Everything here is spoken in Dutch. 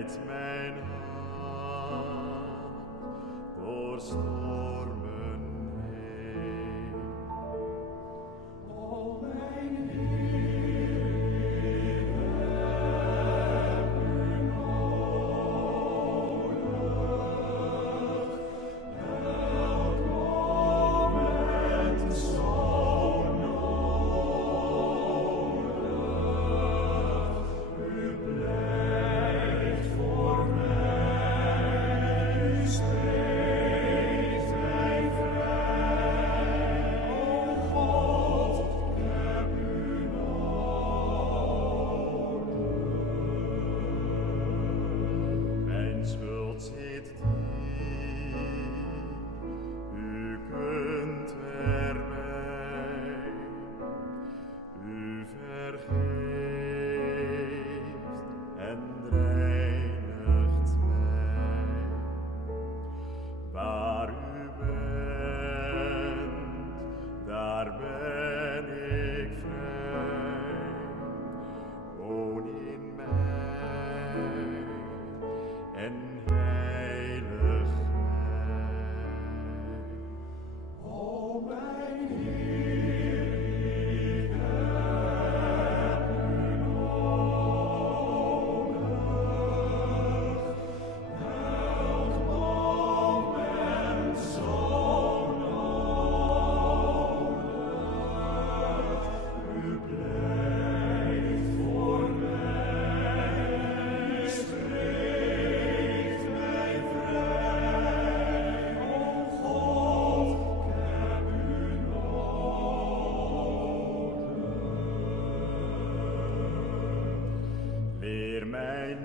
leidt mijn hart door stormen heen. O mijn Heer, ik heb u nodig. Elk moment zo nodig. U blijft voor mij, u spreekt mij vrij. O God, ik heb u nodig. Mijn schuld zit diep, u kunt erbij. U vergeeft en reinigt mij. Waar u bent, daar ben ik vrij. Woon in mij en heilig mij. O mijn Heer, ik heb u nodig. Elk moment zo nodig. U blijft voor mij, u spreekt mij vrij. O God, ik heb u nodig. Leer mijn